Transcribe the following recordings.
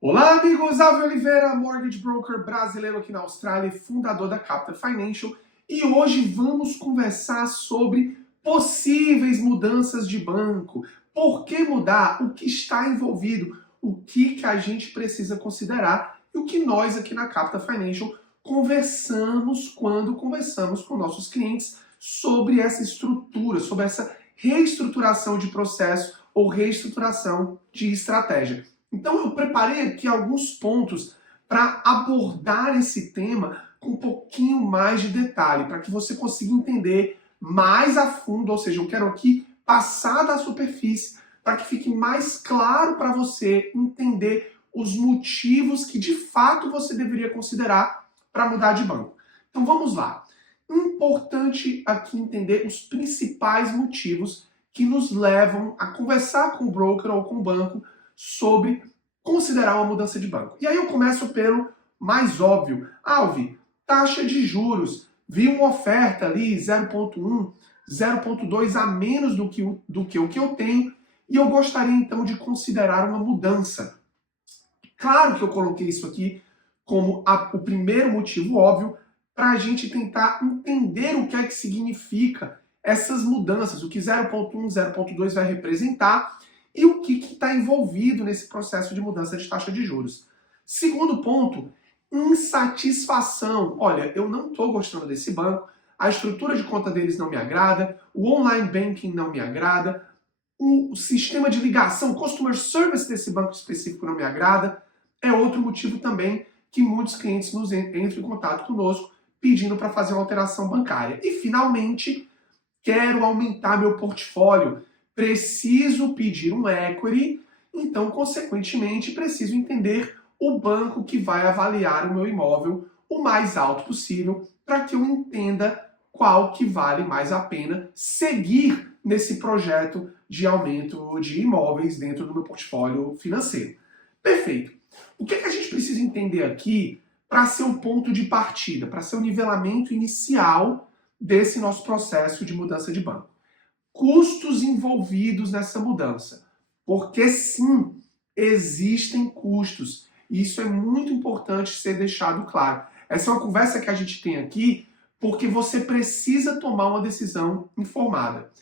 Olá, amigos! Alvin Oliveira, mortgage broker brasileiro aqui na Austrália e fundador da Capital Financial. E hoje vamos conversar sobre possíveis mudanças de banco. Por que mudar? O que está envolvido? O que a gente precisa considerar? E o que nós aqui na Capital Financial conversamos quando conversamos com nossos clientes sobre essa estrutura, sobre essa reestruturação de processo ou reestruturação de estratégia. Então eu preparei aqui alguns pontos para abordar esse tema com um pouquinho mais de detalhe, para que você consiga entender mais a fundo, ou seja, eu quero aqui passar da superfície para que fique mais claro para você entender os motivos que de fato você deveria considerar para mudar de banco. Então vamos lá. Importante aqui entender os principais motivos que nos levam a conversar com o broker ou com o banco sobre considerar uma mudança de banco. E aí eu começo pelo mais óbvio. Alvi, taxa de juros. Vi uma oferta ali, 0,1, 0,2 a menos do que o que eu tenho, e eu gostaria então de considerar uma mudança. Claro que eu coloquei isso aqui como o primeiro motivo óbvio para a gente tentar entender o que é que significa essas mudanças, o que 0,1, 0,2 vai representar, e o que está envolvido nesse processo de mudança de taxa de juros. Segundo ponto, insatisfação. Olha, eu não estou gostando desse banco, a estrutura de conta deles não me agrada, o online banking não me agrada, o sistema de ligação, o customer service desse banco específico não me agrada. É outro motivo também que muitos clientes nos entram em contato conosco pedindo para fazer uma alteração bancária. E, finalmente, quero aumentar meu portfólio. Preciso pedir um equity, então, consequentemente, preciso entender o banco que vai avaliar o meu imóvel o mais alto possível para que eu entenda qual que vale mais a pena seguir nesse projeto de aumento de imóveis dentro do meu portfólio financeiro. Perfeito. O que a gente precisa entender aqui para ser um ponto de partida, para ser o nivelamento inicial desse nosso processo de mudança de banco? Custos envolvidos nessa mudança. Porque sim, existem custos. E isso é muito importante ser deixado claro. Essa é uma conversa que a gente tem aqui porque você precisa tomar uma decisão informada.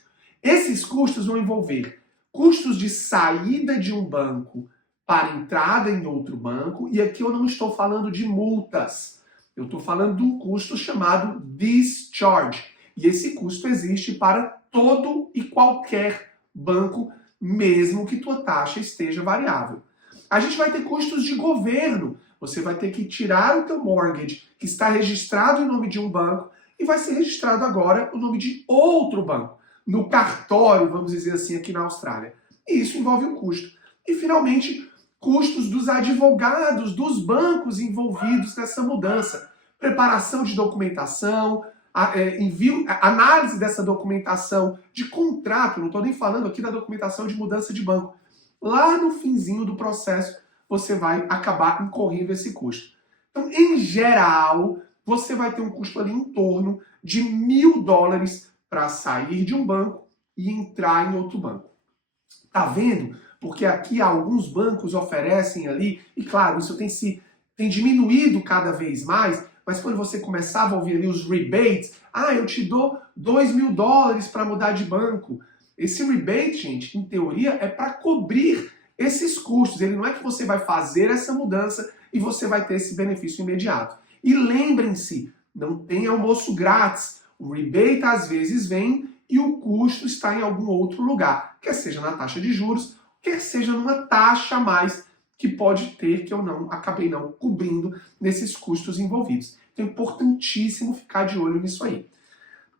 Esses custos vão envolver custos de saída de um banco para entrada em outro banco, e aqui eu não estou falando de multas. Eu estou falando de um custo chamado discharge. E esse custo existe para todo e qualquer banco, mesmo que tua taxa esteja variável. A gente vai ter custos de governo. Você vai ter que tirar o teu mortgage, que está registrado em nome de um banco, e vai ser registrado agora o nome de outro banco, no cartório, vamos dizer assim, aqui na Austrália. E isso envolve um custo. E, finalmente, custos dos advogados, dos bancos envolvidos nessa mudança. Preparação de documentação, envio, análise dessa documentação de contrato, não estou nem falando aqui da documentação de mudança de banco. Lá no finzinho do processo, você vai acabar incorrendo esse custo. Então, em geral, você vai ter um custo ali em torno de $1.000 para sair de um banco e entrar em outro banco. Tá vendo? Porque aqui alguns bancos oferecem ali, e claro, isso tem diminuído cada vez mais, mas quando você começava a ouvir ali os rebates, eu te dou $2.000 para mudar de banco. Esse rebate, gente, em teoria, é para cobrir esses custos. Ele não é que você vai fazer essa mudança e você vai ter esse benefício imediato. E lembrem-se, não tem almoço grátis. O rebate às vezes vem e o custo está em algum outro lugar, quer seja na taxa de juros, quer seja numa taxa a mais que pode ter que eu acabei não cobrindo nesses custos envolvidos. Então é importantíssimo ficar de olho nisso aí.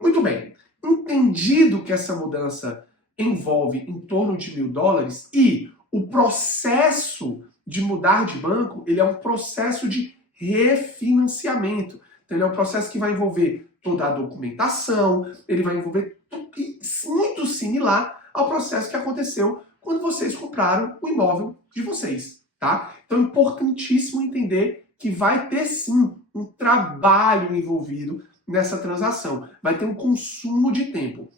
Muito bem, entendido que essa mudança envolve em torno de $1.000 e o processo de mudar de banco, ele é um processo de refinanciamento. Então ele é um processo que vai envolver toda a documentação, ele vai envolver tudo muito similar ao processo que aconteceu quando vocês compraram o imóvel de vocês, tá? Então é importantíssimo entender que vai ter sim um trabalho envolvido nessa transação, vai ter um consumo de tempo.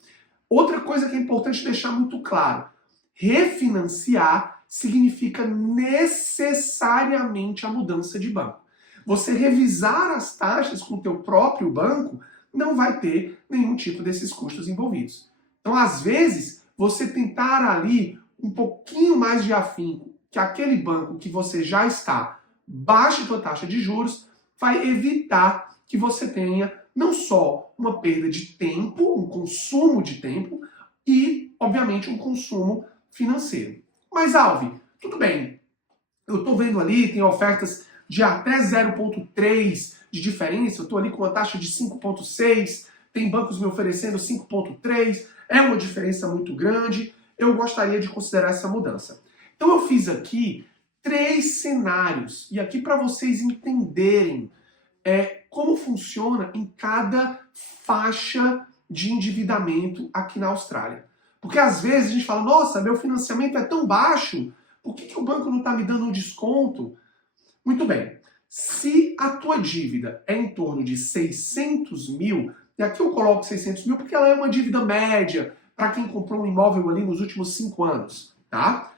Outra coisa que é importante deixar muito claro, refinanciar significa necessariamente a mudança de banco. Você revisar as taxas com o teu próprio banco não vai ter nenhum tipo desses custos envolvidos. Então, às vezes, você tentar ali um pouquinho mais de afinco que aquele banco que você já está baixe sua taxa de juros, vai evitar que você tenha não só uma perda de tempo, um consumo de tempo e, obviamente, um consumo financeiro. Mas, Alvi, tudo bem, eu estou vendo ali, tem ofertas de até 0,3 de diferença, eu estou ali com uma taxa de 5,6, tem bancos me oferecendo 5,3, é uma diferença muito grande, eu gostaria de considerar essa mudança. Então eu fiz aqui 3 cenários, e aqui para vocês entenderem como funciona em cada faixa de endividamento aqui na Austrália. Porque às vezes a gente fala, nossa, meu financiamento é tão baixo, por que o banco não está me dando um desconto? Muito bem, se a tua dívida é em torno de 600 mil, e aqui eu coloco 600 mil porque ela é uma dívida média para quem comprou um imóvel ali nos últimos 5 anos, tá?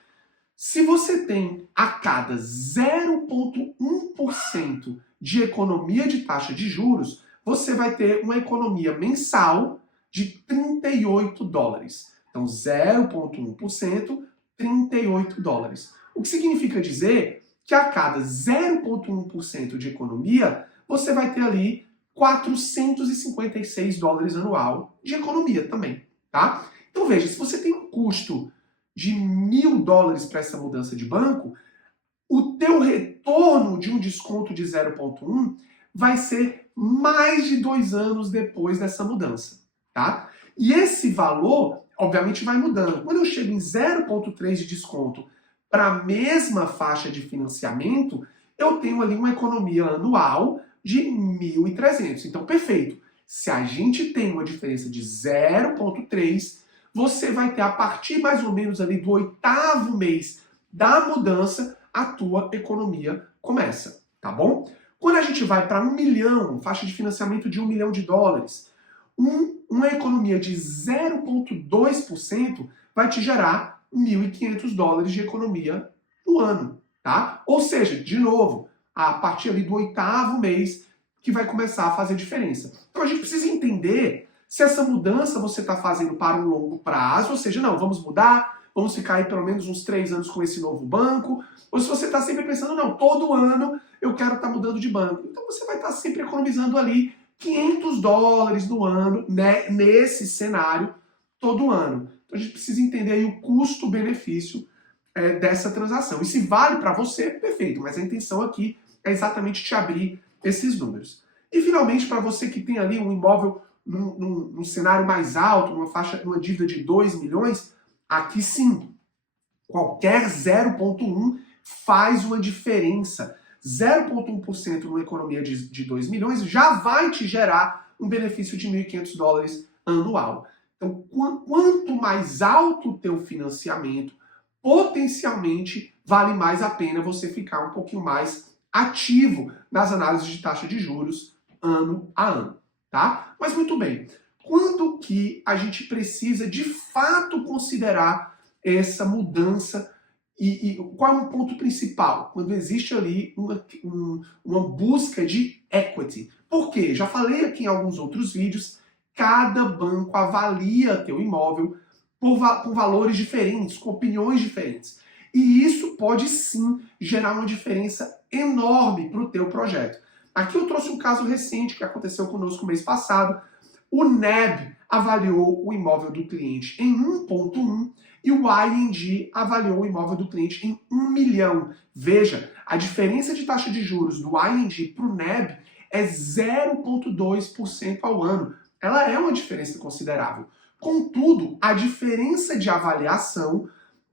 Se você tem a cada 0,1% de economia de taxa de juros, você vai ter uma economia mensal de 38 dólares. Então, 0,1%, 38 dólares. O que significa dizer que a cada 0,1% de economia, você vai ter ali 456 dólares anual de economia também, tá? Então veja, se você tem um custo de 1.000 dólares para essa mudança de banco, o teu retorno de um desconto de 0,1 vai ser mais de 2 anos depois dessa mudança, tá? E esse valor, obviamente, vai mudando. Quando eu chego em 0,3 de desconto para a mesma faixa de financiamento, eu tenho ali uma economia anual de 1.300. Então, perfeito. Se a gente tem uma diferença de 0,3, você vai ter, a partir mais ou menos ali do 8º mês da mudança, a tua economia começa, tá bom? Quando a gente vai para 1 milhão, faixa de financiamento de 1 milhão de dólares, uma economia de 0,2% vai te gerar 1.500 dólares de economia no ano, tá? Ou seja, de novo, a partir ali do 8º mês que vai começar a fazer diferença. Então a gente precisa entender se essa mudança você está fazendo para um longo prazo, ou seja, não, vamos mudar, vamos ficar aí pelo menos uns 3 anos com esse novo banco, ou se você está sempre pensando, não, todo ano eu quero estar mudando de banco. Então você vai estar sempre economizando ali 500 dólares no ano, né, nesse cenário, todo ano. Então a gente precisa entender aí o custo-benefício dessa transação. E se vale para você, perfeito, mas a intenção aqui é exatamente te abrir esses números. E finalmente, para você que tem ali um imóvel num cenário mais alto, numa dívida de 2 milhões, aqui sim, qualquer 0,1 faz uma diferença. 0,1% numa economia de 2 milhões já vai te gerar um benefício de 1.500 dólares anual. Então, quanto mais alto o teu financiamento, potencialmente vale mais a pena você ficar um pouquinho mais ativo nas análises de taxa de juros ano a ano, tá? Mas muito bem, quando que a gente precisa de fato considerar essa mudança e qual é o ponto principal? Quando existe ali uma busca de equity. Por quê? Já falei aqui em alguns outros vídeos, cada banco avalia teu imóvel por valores diferentes, com opiniões diferentes. E isso pode sim gerar uma diferença enorme para o teu projeto. Aqui eu trouxe um caso recente que aconteceu conosco no mês passado. O NEB avaliou o imóvel do cliente em 1,1 e o ING avaliou o imóvel do cliente em 1 milhão. Veja, a diferença de taxa de juros do ING para o NEB é 0,2% ao ano. Ela é uma diferença considerável. Contudo, a diferença de avaliação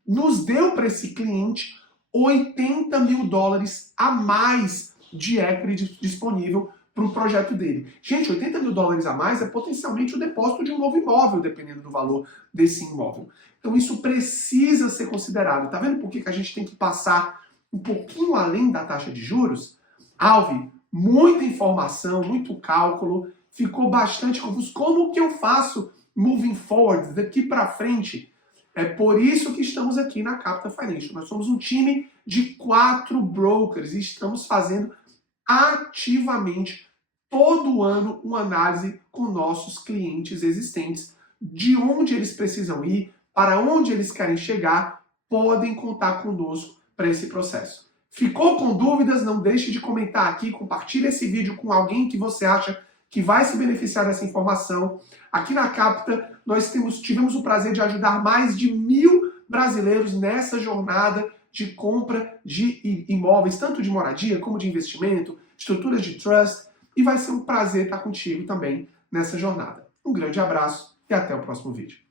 nos deu para esse cliente 80 mil dólares a mais de equity disponível para o projeto dele. Gente, 80 mil dólares a mais é potencialmente o depósito de um novo imóvel, dependendo do valor desse imóvel. Então isso precisa ser considerado. Tá vendo por que a gente tem que passar um pouquinho além da taxa de juros? Alvi, muita informação, muito cálculo, ficou bastante confuso. Como que eu faço moving forward, daqui para frente? É por isso que estamos aqui na Capital Financial. Nós somos um time de 4 brokers e estamos fazendo ativamente todo ano uma análise com nossos clientes existentes, de onde eles precisam ir, para onde eles querem chegar. Podem contar conosco para esse processo. Ficou com dúvidas? Não deixe de comentar aqui, compartilhe esse vídeo com alguém que você acha que vai se beneficiar dessa informação. Aqui na Capta, nós tivemos o prazer de ajudar mais de 1.000 brasileiros nessa jornada de compra de imóveis, tanto de moradia como de investimento, estruturas de trust, e vai ser um prazer estar contigo também nessa jornada. Um grande abraço e até o próximo vídeo.